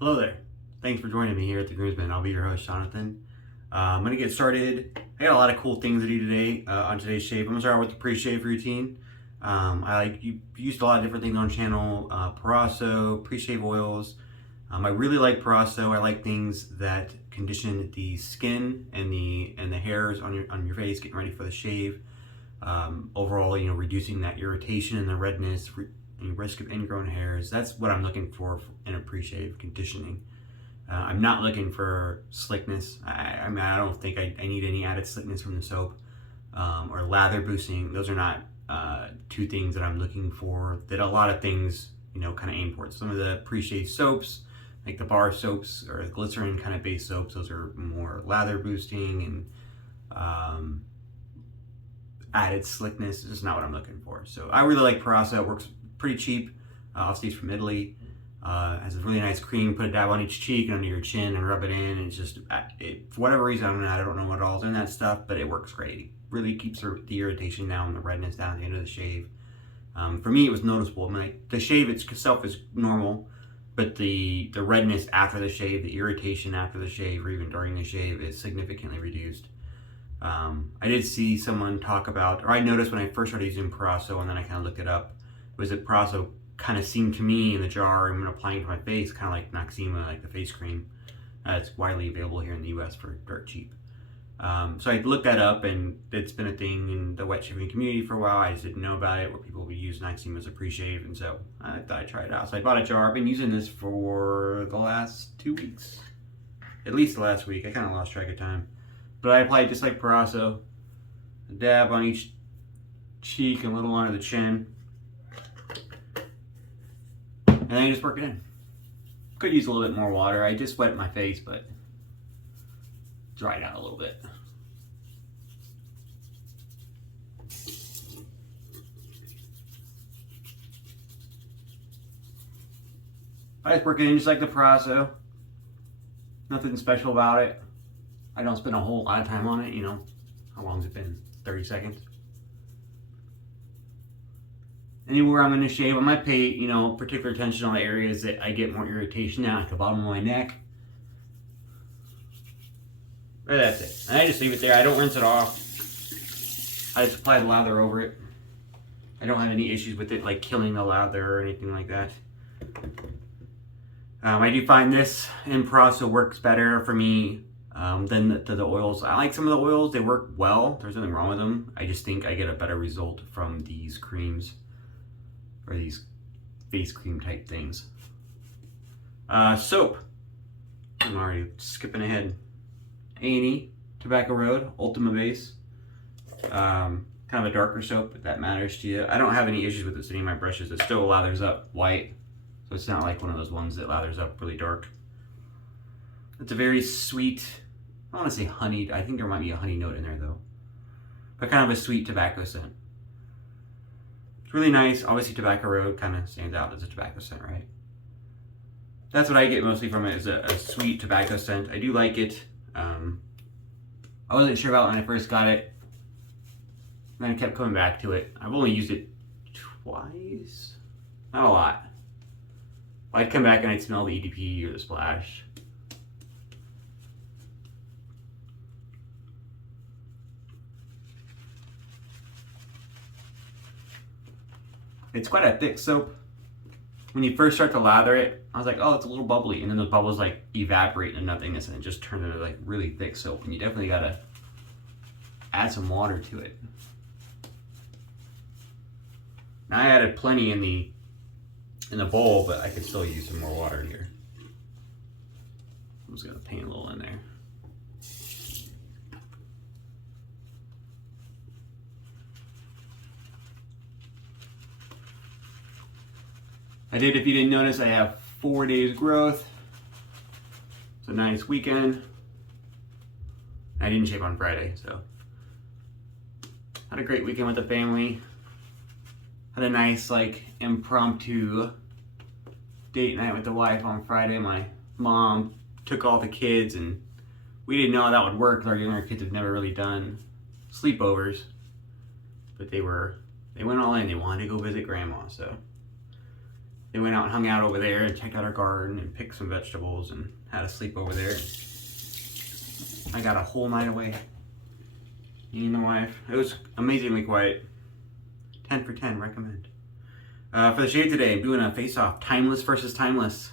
Hello there. Thanks for joining me here at the Groomsman. I'll be your host, Jonathan. I'm going to get started. I got a lot of cool things to do today on today's shave. I'm going to start with the pre-shave routine. You used a lot of different things on the channel, Parasso, pre-shave oils. I really like Parasso. I like things that condition the skin and the hairs on your face, getting ready for the shave. Overall, reducing that irritation and the redness, risk of ingrown hairs. That's what I'm looking for in a pre-shave conditioning. I'm not looking for slickness. I don't think I need any added slickness from the soap or lather boosting. Those are not two things that I'm looking for that a lot of things kind of aim towards. Some of the pre-shave soaps, like the bar soaps or the glycerin kind of base soaps, those are more lather boosting and added slickness. It's just not what I'm looking for. So I really like Parasso. It works pretty cheap. Obviously it's from Italy. Has a really nice cream. Put a dab on each cheek and under your chin and rub it in. And it's just, for whatever reason, I don't know what all's in that stuff, but it works great. It really keeps the irritation down, the redness down at the end of the shave. For me, it was noticeable. I mean, the shave itself is normal, but the redness after the shave, the irritation after the shave, or even during the shave, is significantly reduced. I did see someone talk about, or I noticed when I first started using Parasso, and then I kind of looked it up, was that Parasso kind of seemed to me in the jar and when applying it to my face, kind of like Noxzemma, like the face cream. It's widely available here in the US for dirt cheap. So I looked that up, and it's been a thing in the wet shaving community for a while. I just didn't know about it, where people would use Noxzemma as a pre-shave, and so I thought I'd try it out. So I bought a jar. I've been using this for the last 2 weeks. At least the last week. I kind of lost track of time. But I applied just like Parasso. A dab on each cheek and a little under the chin. And then I just work it in. Could use a little bit more water. I just wet my face, but dried out a little bit. I just work it in just like the Parasso. Nothing special about it. I don't spend a whole lot of time on it, How long's it been? 30 seconds? Anywhere I'm going to shave, I might pay, particular attention on the areas that I get more irritation at, like the bottom of my neck. But that's it. And I just leave it there. I don't rinse it off. I just apply the lather over it. I don't have any issues with it, like killing the lather or anything like that. I do find this in Parasso works better for me than the oils. I like some of the oils. They work well. There's nothing wrong with them. I just think I get a better result from these creams. Or these face cream type things. Soap. I'm already skipping ahead. A&E Tobacco Road, Ultima Base. Kind of a darker soap, if that matters to you. I don't have any issues with it sitting in my brushes. It still lathers up white. So it's not like one of those ones that lathers up really dark. It's a very sweet, I don't want to say honeyed. I think there might be a honey note in there though. But kind of a sweet tobacco scent. It's really nice. Obviously Tobacco Road kind of stands out as a tobacco scent, right? That's what I get mostly from it, is a sweet tobacco scent. I do like it. I wasn't sure about it when I first got it. And then I kept coming back to it. I've only used it twice. Not a lot. I'd come back and I'd smell the EDP or the splash. It's quite a thick soap. When you first start to lather it, I was like, oh, it's a little bubbly. And then those bubbles like evaporate into nothingness and it just turned into like really thick soap. And you definitely gotta add some water to it. Now I added plenty in the bowl, but I could still use some more water here. I'm just gonna paint a little in there. I did, if you didn't notice, I have 4 days growth. It's a nice weekend. I didn't shave on Friday, so. Had a great weekend with the family. Had a nice, impromptu date night with the wife on Friday. My mom took all the kids, and we didn't know how that would work. Our younger kids have never really done sleepovers. But they went all in. They wanted to go visit grandma, so. They went out and hung out over there and checked out our garden and picked some vegetables and had a sleep over there. I got a whole night away. Me and my wife. It was amazingly quiet. 10 for 10, recommend. For the shave today, I'm doing a face-off. Timeless versus timeless.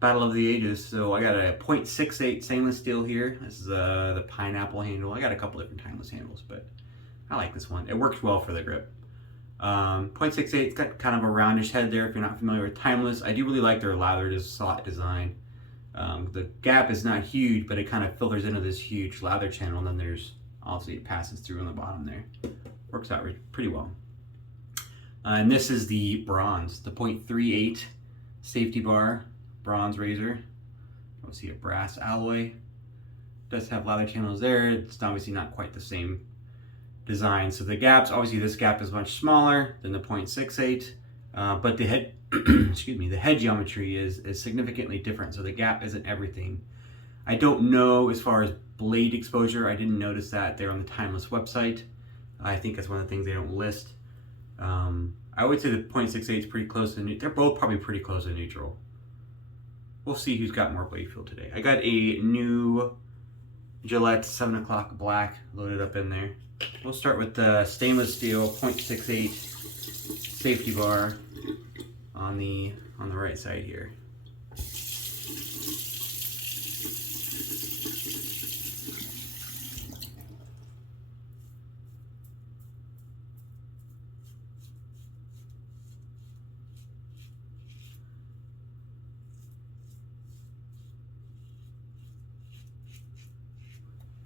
Battle of the ages. So I got a .68 stainless steel here. This is the pineapple handle. I got a couple different timeless handles, but I like this one. It works well for the grip. .68, it's got kind of a roundish head there if you're not familiar with timeless. I do really like their lather slot design. The gap is not huge, but it kind of filters into this huge lather channel, and then there's obviously it passes through on the bottom there. Works out pretty well. And this is the bronze, the .38 safety bar bronze razor. You'll see a brass alloy. It does have lather channels there. It's obviously not quite the same design. So the gaps, obviously this gap is much smaller than the .68, but the head, excuse me, the head geometry is significantly different. So the gap isn't everything. I don't know as far as blade exposure. I didn't notice that there on the Timeless website. I think that's one of the things they don't list. I would say the .68 is pretty close to they're both probably pretty close to neutral. We'll see who's got more blade feel today. I got a new Gillette 7 o'clock black loaded up in there. We'll start with the stainless steel .68 safety bar on the right side here.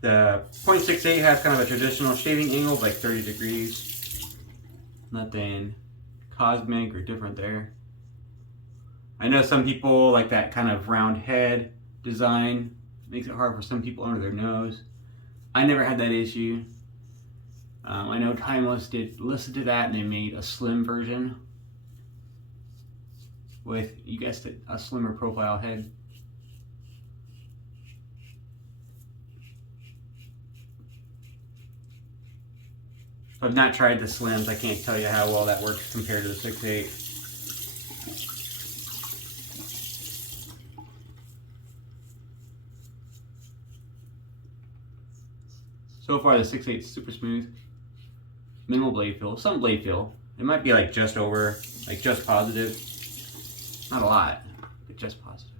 The .68 has kind of a traditional shaving angle, like 30 degrees. Nothing cosmic or different there. I know some people like that kind of round head design. Makes it hard for some people under their nose. I never had that issue. I know Timeless did listen to that and they made a slim version with, you guessed it, a slimmer profile head. I've not tried the slims. I can't tell you how well that works compared to the 6.8. So far the 6.8 is super smooth. Minimal blade feel, some blade feel. It might be like just over, like just positive. Not a lot, but just positive.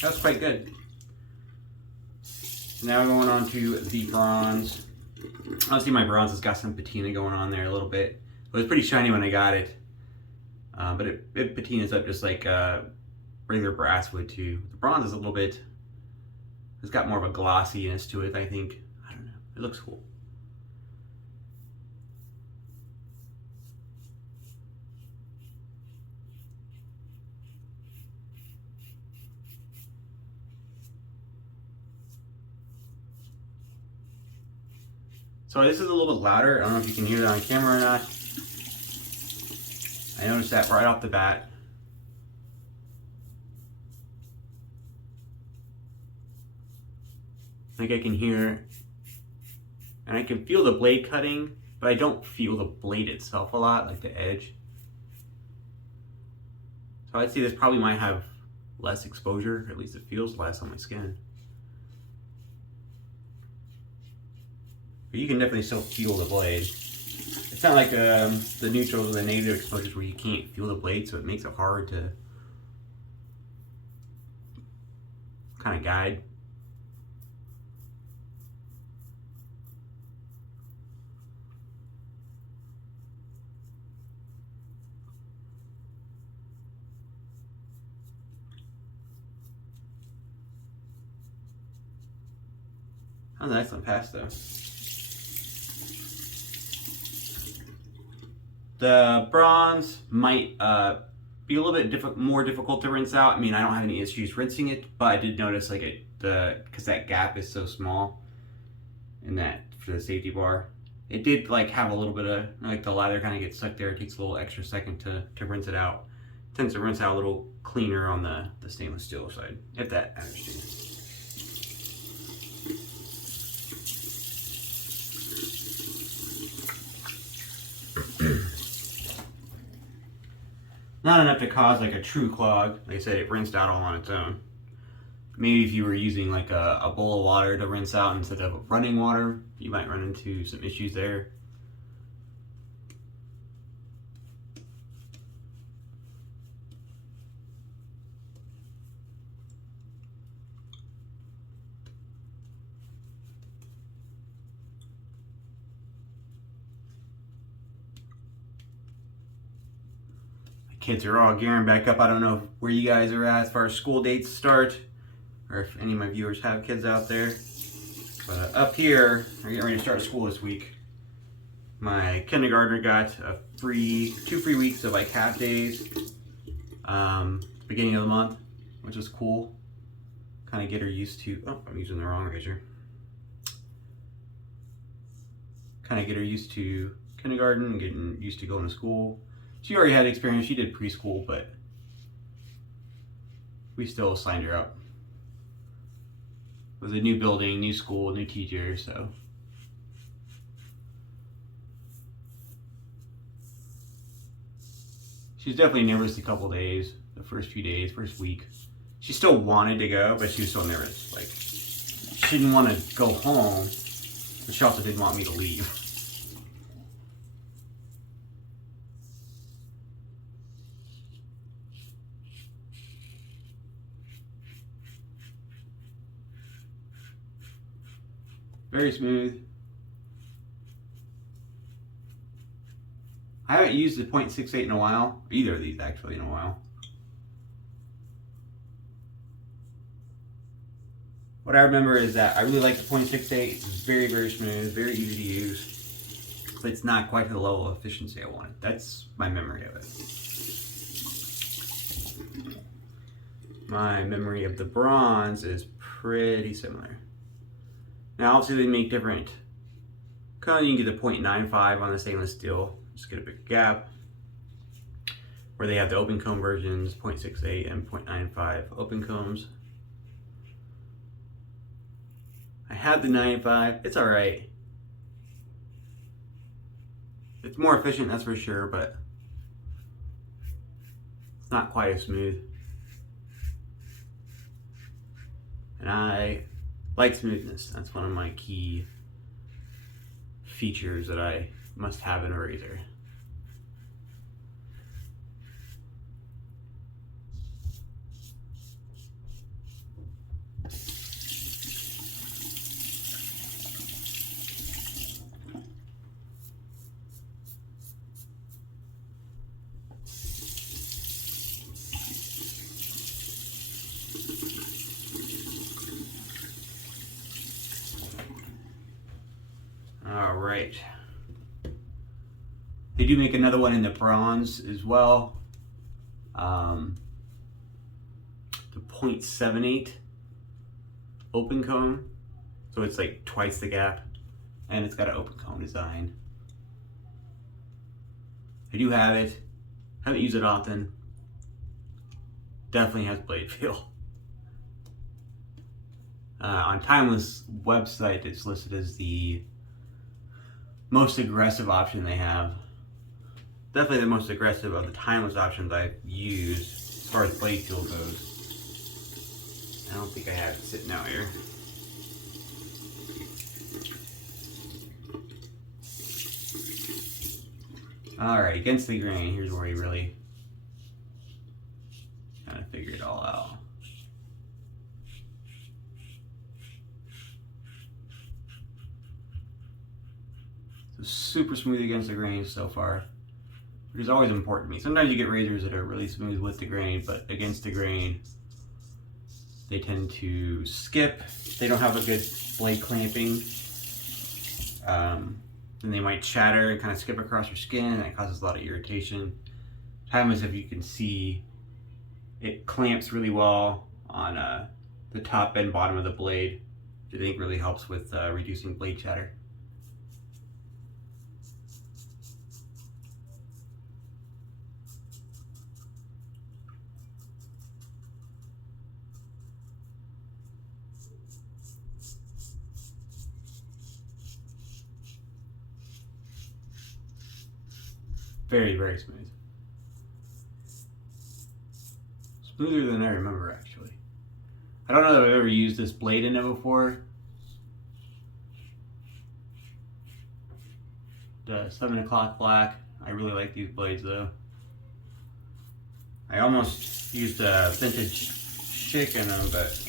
That was quite good. Now we're going on to the bronze. Obviously my bronze has got some patina going on there a little bit. It was pretty shiny when I got it. But it patinas up just like regular brass would too. The bronze is a little bit, it's got more of a glossiness to it, I think. I don't know, it looks cool. So this is a little bit louder. I don't know if you can hear that on camera or not. I noticed that right off the bat. I think I can hear, and I can feel the blade cutting, but I don't feel the blade itself a lot, like the edge. So I'd say this probably might have less exposure, or at least it feels less on my skin. But you can definitely still feel the blade. It's not like the neutrals or the negative exposures where you can't feel the blade, so it makes it hard to kind of guide. That was an excellent pass though. The bronze might be a little bit more difficult to rinse out. I mean, I don't have any issues rinsing it, but I did notice like because that gap is so small in that for the safety bar, It did like have a little bit of, like the lather kind of gets stuck there. It takes a little extra second to rinse it out. It tends to rinse out a little cleaner on the stainless steel side, if that matters to you. Not enough to cause like a true clog. Like I said, it rinsed out all on its own. Maybe if you were using like a bowl of water to rinse out instead of running water, you might run into some issues there. Kids are all gearing back up. I don't know where you guys are at as far as school dates start, or if any of my viewers have kids out there. But up here, we're getting ready to start school this week. My kindergartner got two free weeks of like half days, beginning of the month, which is cool. Kind of get her used to, oh, I'm using the wrong razor. Kind of get her used to kindergarten, getting used to going to school. She already had experience. She did preschool, but we still signed her up. It was a new building, new school, new teacher, so. She was definitely nervous a couple days, the first few days, first week. She still wanted to go, but she was so nervous. Like, she didn't want to go home, but she also didn't want me to leave. Very smooth. I haven't used the 0.68 in a while, either of these actually in a while. What I remember is that I really like the 0.68. It's very, very smooth, very easy to use, but it's not quite to the level of efficiency I wanted. That's my memory of it. My memory of the bronze is pretty similar. Now obviously they make different, kind of you can get the 0.95 on the stainless steel, just get a big gap. Where they have the open comb versions, 0.68 and 0.95 open combs. I had the 95, it's alright. It's more efficient, that's for sure, but it's not quite as smooth. And I like smoothness. That's one of my key features that I must have in a razor. All right. They do make another one in the bronze as well. The 0.78 open comb. So it's like twice the gap. And it's got an open comb design. I do have it. Haven't used it often. Definitely has blade feel. On Timeless website, it's listed as the most aggressive option they have. Definitely the most aggressive of the Timeless options I've used as far as blade feel goes. I don't think I have it sitting out here. Alright, against the grain, here's where you really kind of figure it all out. So super smooth against the grain so far, which is always important to me. Sometimes you get razors that are really smooth with the grain, but against the grain, they tend to skip. They don't have a good blade clamping. Then they might chatter and kind of skip across your skin, and that causes a lot of irritation. Timeless, if you can see, it clamps really well on the top and bottom of the blade, which I think really helps with reducing blade chatter. Very, very smooth. Smoother than I remember, actually. I don't know that I've ever used this blade in it before. The 7 o'clock black. I really like these blades though. I almost used a vintage shake in them, but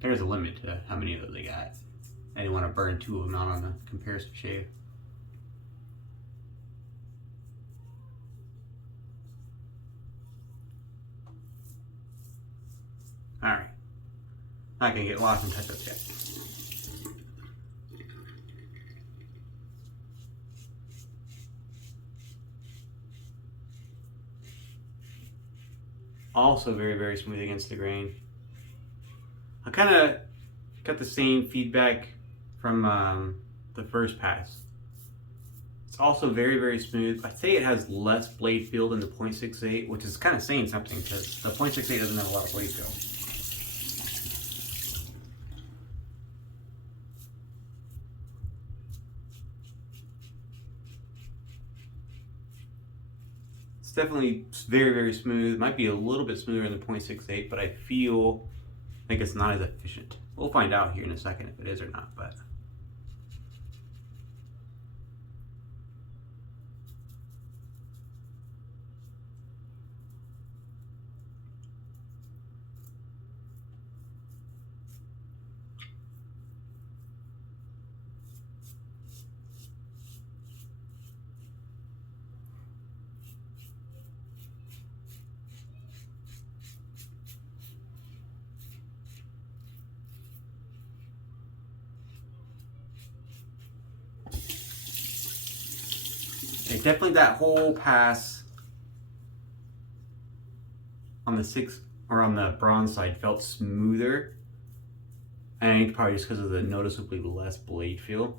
there's a limit to how many of those they got. I didn't want to burn 2 of them out on the comparison shave. Alright. Not gonna get lost in touch-ups yet. Also very, very smooth against the grain. I kind of got the same feedback from the first pass. It's also very, very smooth. I'd say it has less blade feel than the .68, which is kind of saying something because the .68 doesn't have a lot of blade feel. It's definitely very, very smooth. Might be a little bit smoother than the .68, but I feel like it's not as efficient. We'll find out here in a second if it is or not, but definitely that whole pass on the 6 or on the bronze side felt smoother. I think probably just because of the noticeably less blade feel.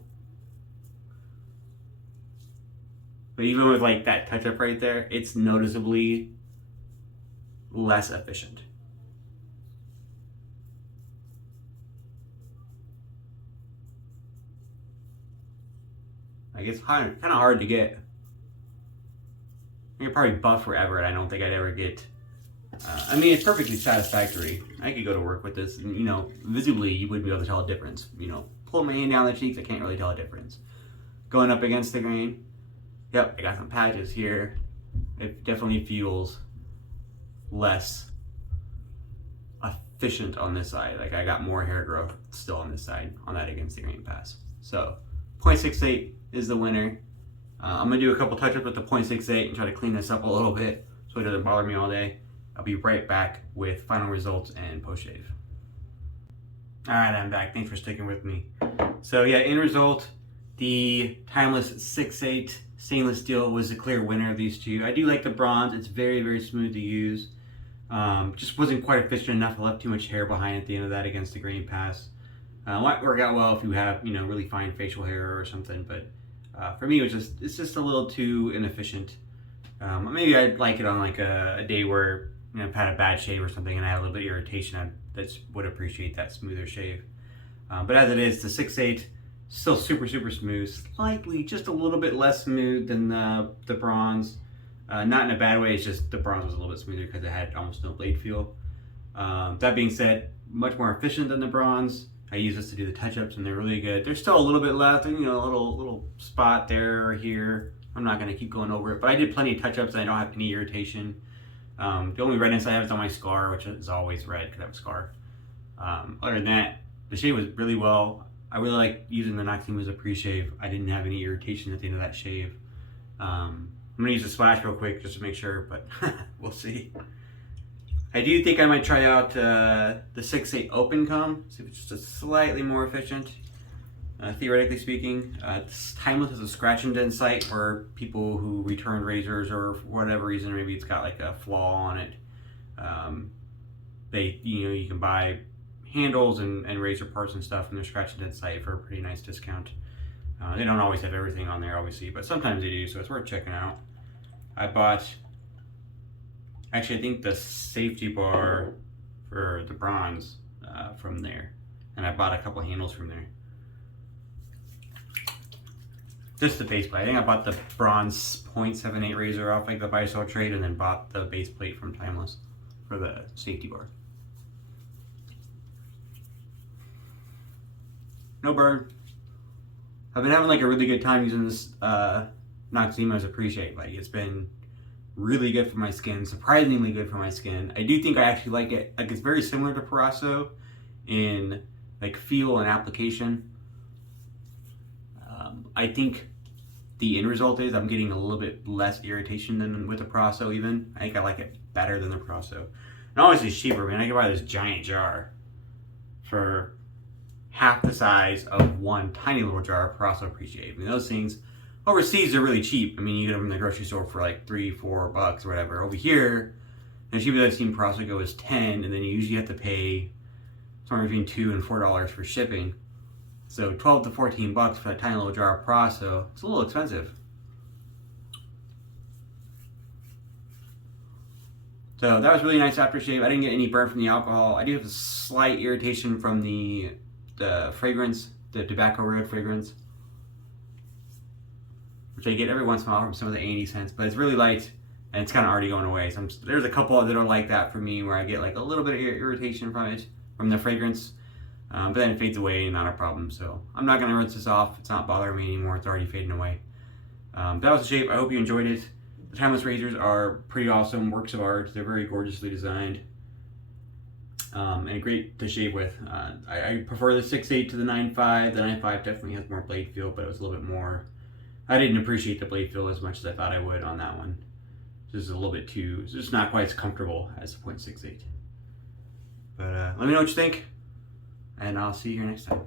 But even with like that touch up right there, it's noticeably less efficient. Like it's kind of hard to get. I could probably buff forever, and I don't think I'd ever get. I mean, it's perfectly satisfactory. I could go to work with this, and you know, visibly you wouldn't be able to tell a difference. You know, pull my hand down the cheeks, I can't really tell a difference. Going up against the grain, yep, I got some patches here. It definitely feels less efficient on this side. Like I got more hair growth still on this side on that against the grain pass. So .68 is the winner. I'm gonna do a couple touch-ups with the .68 and try to clean this up a little bit so it doesn't bother me all day. I'll be right back with final results and post-shave. All right, I'm back. Thanks for sticking with me. So yeah, end result, the timeless 6.8 stainless steel was the clear winner of these two. I do like the bronze. It's very, very smooth to use. Just wasn't quite efficient enough. I left too much hair behind at the end of that against the grain pass. Might work out well if you have, you know, really fine facial hair or something, but for me, it's just a little too inefficient. Maybe I'd like it on like a day where, you know, I've had a bad shave or something and I had a little bit of irritation. I would appreciate that smoother shave. But as it is, the 6.8 still super, super smooth. Slightly, just a little bit less smooth than the bronze. Not in a bad way. It's just the bronze was a little bit smoother because it had almost no blade feel. That being said, much more efficient than the bronze. I use this to do the touch-ups and they're really good. There's still a little bit left, you know, a little spot there or here. I'm not gonna keep going over it, but I did plenty of touch-ups and I don't have any irritation. The only redness I have is on my scar, which is always red because I have a scar. Other than that, the shave was really well. I really like using the Noxzemma Preshave. I didn't have any irritation at the end of that shave. I'm gonna use a splash real quick just to make sure, but we'll see. I do think I might try out the 6.8 open comb, see if it's just a slightly more efficient. Theoretically speaking, it's timeless as a scratch and dent site for people who return razors or for whatever reason, maybe it's got like a flaw on it. You can buy handles and razor parts and stuff from their scratch and dent site for a pretty nice discount. They don't always have everything on there, obviously, but sometimes they do, so it's worth checking out. I bought, actually, I think the safety bar for the bronze from there. And I bought a couple handles from there. Just the base plate. I think I bought the bronze .78 razor off like the buy-sell trade, and then bought the base plate from Timeless for the safety bar. No burn. I've been having like a really good time using this Noxzemma Preshave. Like, it's been really good for my skin, surprisingly good for my skin. I do think I actually like it. Like, it's very similar to Parasso in like feel and application. I think the end result is I'm getting a little bit less irritation than with the Parasso even. I think I like it better than the Parasso. And obviously it's cheaper, man. I can buy this giant jar for half the size of one tiny little jar of Parasso Preshave. I mean, those things overseas are really cheap. I mean, you get them in the grocery store for like $3-4 or whatever. Over here, the cheapest I've seen Parasso go is 10, and then you usually have to pay somewhere between $2 and $4 for shipping. So 12 to 14 bucks for that tiny little jar of Parasso. It's a little expensive. So that was really nice aftershave. I didn't get any burn from the alcohol. I do have a slight irritation from the fragrance, the Tobacco Road fragrance, which I get every once in a while from some of the A&E scents, but it's really light and it's kind of already going away. So there's a couple that are like that for me, where I get like a little bit of irritation from it, from the fragrance. But then it fades away, not a problem. So I'm not going to rinse this off. It's not bothering me anymore. It's already fading away. That was the shape. I hope you enjoyed it. The Timeless razors are pretty awesome works of art. They're very gorgeously designed and great to shave with. I prefer the 6.8 to the 9.5. The 9.5 definitely has more blade feel, but it was a little bit more. I didn't appreciate the blade feel as much as I thought I would on that one. This is a little bit too, it's just not quite as comfortable as the .68. But let me know what you think, and I'll see you here next time.